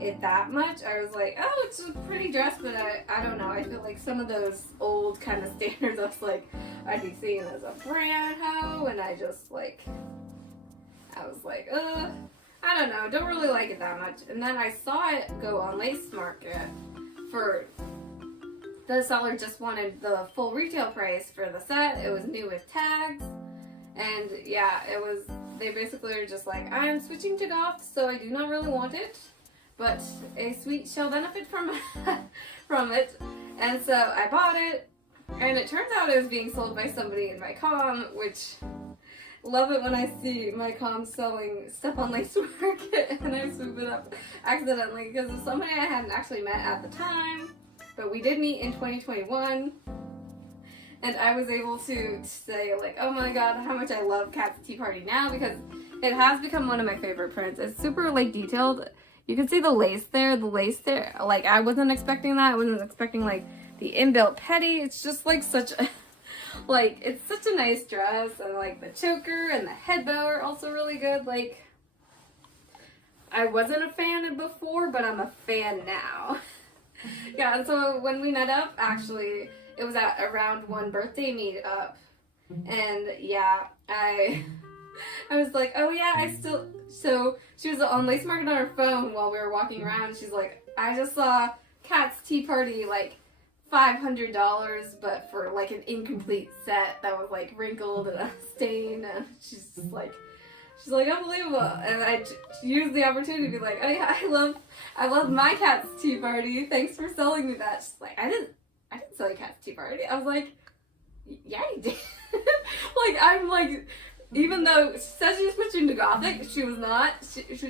it that much. I was like, oh, it's a pretty dress, but I don't know. I feel like some of those old kind of standards, I was like, I'd be seen as a brand hoe, and I was like, I don't know, don't really like it that much. And then I saw it go on Lace Market for, the seller just wanted the full retail price for the set. It was new with tags, and yeah, it was, they basically were just like, I'm switching to goth, so I do not really want it, but a sweet shall benefit from it. And so I bought it, and it turns out it was being sold by somebody in my com, which, love it when I see my com selling stuff on Lace Market and I swoop it up accidentally, because it's somebody I hadn't actually met at the time, but we did meet in 2021, and I was able to say like, oh my god, how much I love Cat's Tea Party now, because it has become one of my favorite prints. It's super like detailed. You can see the lace there, like I wasn't expecting that. I wasn't expecting like the inbuilt petty. It's just like such a, like, it's such a nice dress, and like the choker and the head bow are also really good. Like, I wasn't a fan before, but I'm a fan now. Yeah, and so when we met up, actually, it was at a round one birthday meet up, and yeah, I was like, oh yeah, so she was on Lace Market on her phone while we were walking around. She's like, I just saw Cat's Tea Party, like, $500, but for like an incomplete set that was like wrinkled and a stain, and she's like unbelievable. And I used the opportunity to be like, oh yeah, I love my Cat's Tea Party, thanks for selling me that. She's like, I didn't sell you Cat's Tea Party. I was like, yeah, you did. Like, I'm like, even though she said she was switching to Gothic, she was not.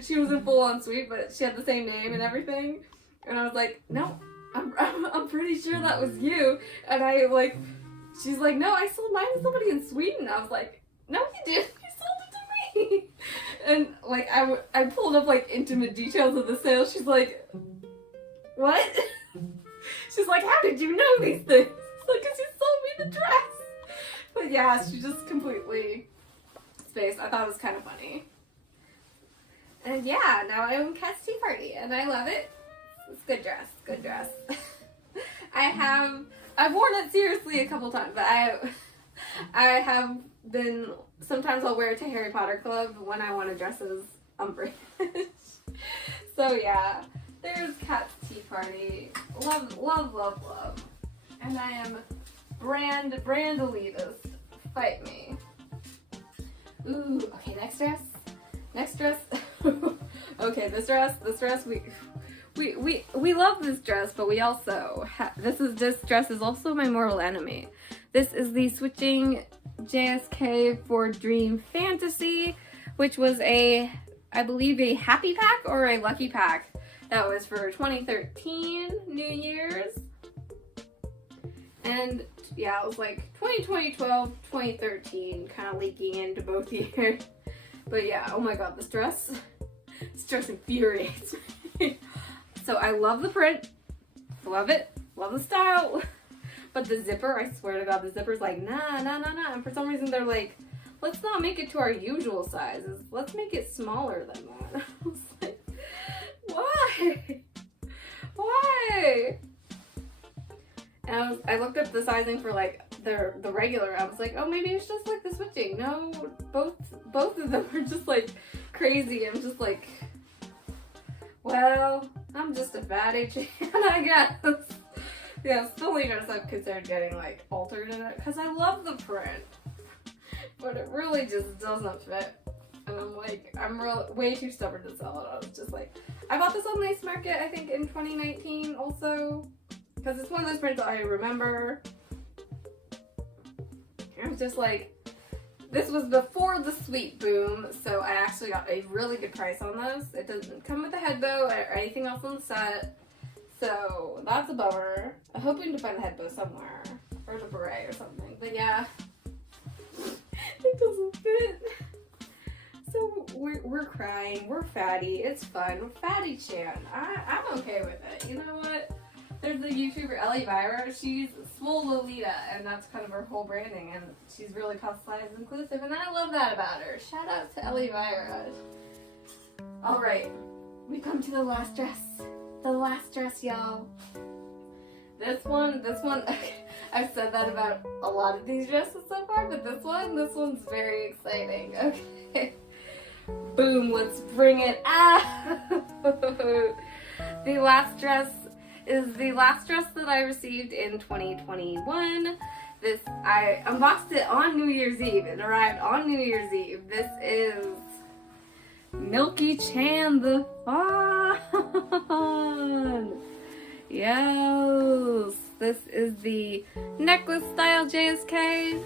She was in full on suite, but she had the same name and everything. And I was like, no, I'm pretty sure that was you. And I like, she's like, no, I sold mine to somebody in Sweden. I was like, no, you didn't. You sold it to me. And like, I pulled up like intimate details of the sale. She's like, what? She's like, how did you know these things? It's like, because you sold me the dress. But yeah, she just completely spaced. I thought it was kind of funny. And yeah, now I own Cat's Tea Party, and I love it. It's a good dress, good dress. I've worn it seriously a couple times, but I have been, sometimes I'll wear it to Harry Potter Club when I want to dress as Umbridge. So yeah, there's Cat's Tea Party. Love, love, love, love. And I am brand elitist. Fight me. Ooh, okay, next dress. Okay, this dress, we love this dress, but we also this dress is also my mortal enemy. This is the Switching JSK for Dream Fantasy, which was I believe a happy pack or a lucky pack that was for 2013 New Year's. And yeah, it was like 2012, 2013, kind of leaking into both years. But yeah, oh my god, this dress infuriates me. So I love the print, love it, love the style. But the zipper, I swear to god, the zipper's like, nah. And for some reason they're like, let's not make it to our usual sizes. Let's make it smaller than that. I was like, why? Why? And I looked up the sizing for like the regular. I was like, oh, maybe it's just like the switching. No, both of them are just like crazy. I'm just like, well, I'm just a fatty chick, I guess. Yeah, it's the only dress I've considered getting like altered in it because I love the print, but it really just doesn't fit. And I'm like, way too stubborn to sell it. I was just like, I bought this on Lace Market, I think in 2019 also, because it's one of those prints that I remember. I was just like, this was before the sweet boom, so I actually got a really good price on this. It doesn't come with a head bow or anything else on the set. So that's a bummer. I'm hoping to find a head bow somewhere, or a beret or something. But yeah, it doesn't fit. So we're crying. We're fatty. It's fun. We're fatty Chan. I'm okay with it. You know what? There's the YouTuber Elvira. She's Swole Lolita, and that's kind of her whole branding. And she's really cost size inclusive, and I love that about her. Shout out to Elvira. All right, we come to the last dress. The last dress, y'all. This one, I've said that about a lot of these dresses so far, but this one's very exciting. Okay. Boom, let's bring it out. The last dress is the last dress that I received in 2021. I unboxed it on New Year's Eve. It arrived on New Year's Eve. This is Milky Chan The Fun. Yes, this is the necklace style JSK.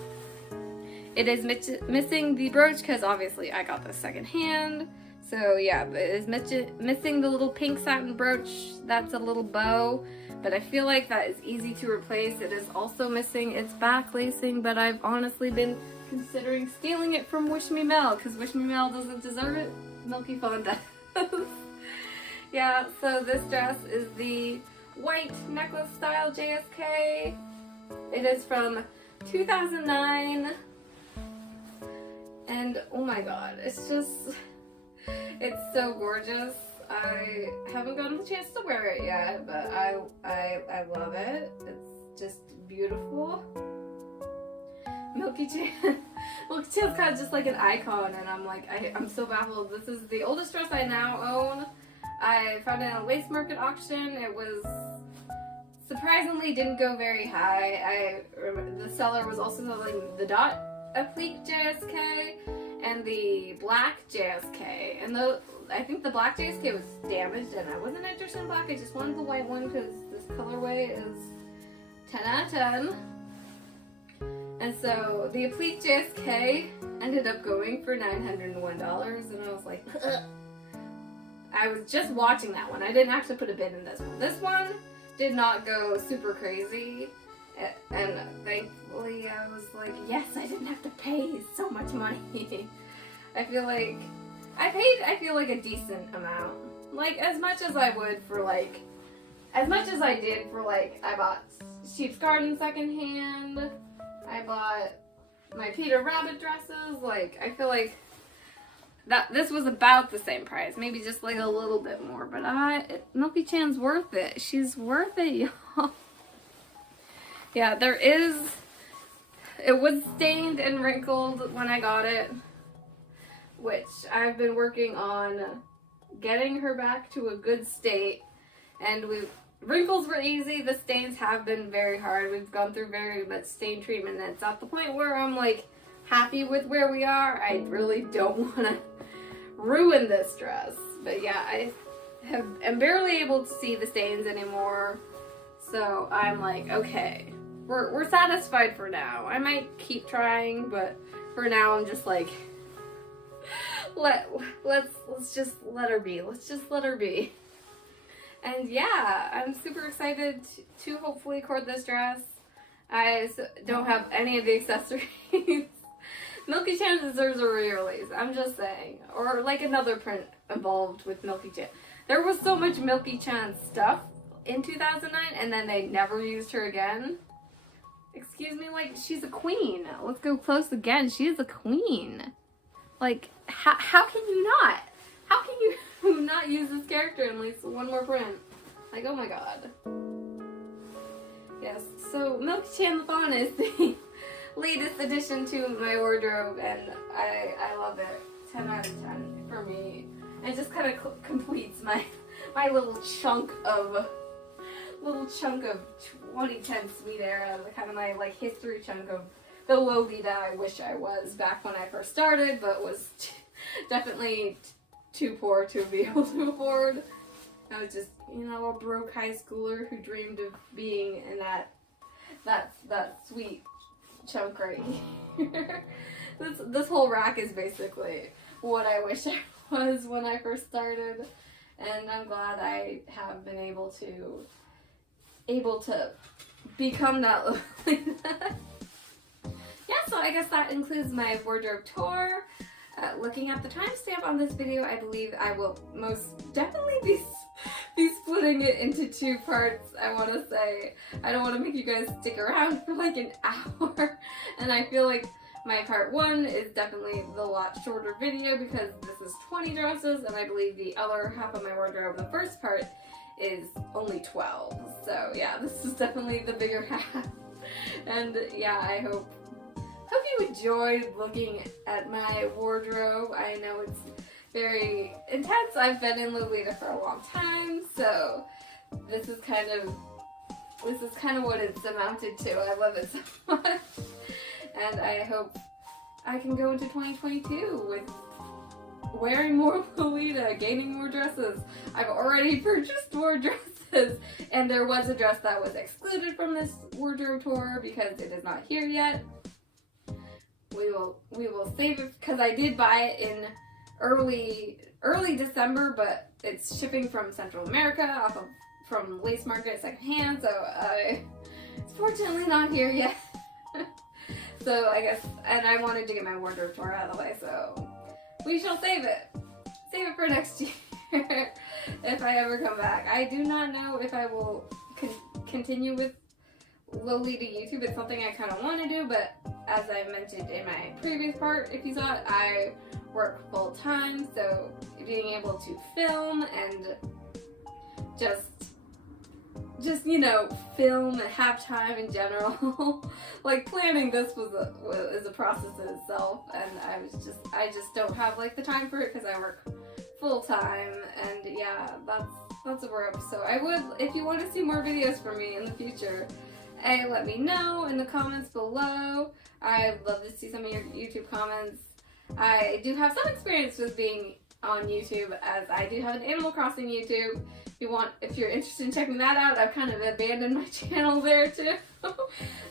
It is missing the brooch because obviously I got this secondhand. So yeah, it is missing the little pink satin brooch. That's a little bow, but I feel like that is easy to replace. It is also missing its back lacing, but I've honestly been considering stealing it from Wish Me Mel because Wish Me Mel doesn't deserve it. Milky Fun does. Yeah, so this dress is the white necklace style JSK. It is from 2009. And oh my god, it's so gorgeous. I haven't gotten the chance to wear it yet, but I love it. It's just beautiful. Milky Chan. Milky Chan's kind of just like an icon, and I'm like, I'm so baffled. This is the oldest dress I now own. I found it in a Lace Market auction. It was surprisingly didn't go very high. I remember the seller was also selling the dot applique JSK and the black JSK, and I think the black JSK was damaged, and I wasn't interested in black. I just wanted the white one because this colorway is 10 out of 10. And so the applique JSK ended up going for $901, and I was like, ugh. I was just watching that one. I didn't actually put a bid in this one. This one did not go super crazy, and thankfully I was like, yes, I didn't have to pay so much money. I feel like I paid a decent amount, like as much as I would for like, as much as I did for like, I bought Sheep's Garden secondhand, I bought my Peter Rabbit dresses. Like I feel like that this was about the same price, maybe just like a little bit more, but Milky Chan's worth it. She's worth it, y'all. Yeah, it was stained and wrinkled when I got it, which I've been working on getting her back to a good state, and wrinkles were easy. The stains have been very hard. We've gone through very much stain treatment, and it's at the point where I'm like happy with where we are. I really don't want to ruin this dress, but yeah, I am barely able to see the stains anymore, so I'm like, okay, we're satisfied for now. I might keep trying, but for now I'm just like, let's just let her be. Let's just let her be. And yeah, I'm super excited to hopefully cord this dress. I don't have any of the accessories. Milky Chan deserves a re-release, I'm just saying. Or like another print involved with Milky Chan. There was so much Milky Chan stuff in 2009 and then they never used her again. Excuse me, like, she's a queen. Let's go close again. She is a queen. Like, how can you not? How can you not use this character in at least one more print? Like, oh my god. Yes, so Milky Chan The Fun is the latest addition to my wardrobe, and I love it. 10 out of 10 for me. It just kind of completes my little chunk of 2010 sweet era, kind of my like history chunk of the Lolita I wish I was back when I first started, but was definitely too poor to be able to afford. I was just, you know, a broke high schooler who dreamed of being in that sweet chunk right here. This whole rack is basically what I wish I was when I first started, and I'm glad I have been able to become that. Yeah, so I guess that includes my wardrobe tour. Looking at the timestamp on this video, I believe I will most definitely be splitting it into 2 parts. I want to say, I don't want to make you guys stick around for like an hour, and I feel like my part 1 is definitely the lot shorter video because this is 20 dresses, and I believe the other half of my wardrobe, the first part, is only 12. So yeah, this is definitely the bigger half. And yeah, I hope you enjoyed looking at my wardrobe. I know it's very intense. I've been in Lolita for a long time, so this is kind of what it's amounted to. I love it so much. And I hope I can go into 2022 with wearing more Lolita, gaining more dresses. I've already purchased more dresses, and there was a dress that was excluded from this wardrobe tour because it is not here yet. We will save it because I did buy it in early December, but it's shipping from Central America from Lace Market secondhand, so it's fortunately not here yet. So I guess, and I wanted to get my wardrobe tour out of the way, so we shall save it. Save it for next year if I ever come back. I do not know if I will continue with Lolita YouTube. It's something I kind of want to do, but as I mentioned in my previous part, if you saw it, I work full time, so being able to film and just you know, film and have time in general. Like planning this is a process in itself, and I just don't have like the time for it because I work full time, and yeah, that's a wrap. So I would, if you want to see more videos from me in the future, let me know in the comments below. I'd love to see some of your YouTube comments. I do have some experience with being on YouTube, as I do have an Animal Crossing YouTube. If you're interested in checking that out, I've kind of abandoned my channel there too.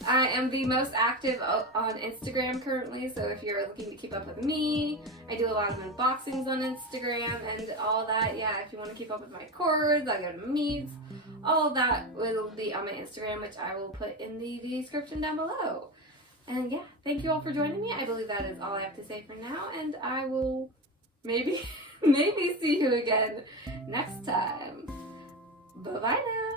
I am the most active on Instagram currently, so if you're looking to keep up with me, I do a lot of unboxings on Instagram and all that. Yeah, if you want to keep up with my cords, I go to meets, all of that will be on my Instagram, which I will put in the description down below. And yeah, thank you all for joining me. I believe that is all I have to say for now, and I will maybe see you again next time. Bye-bye now.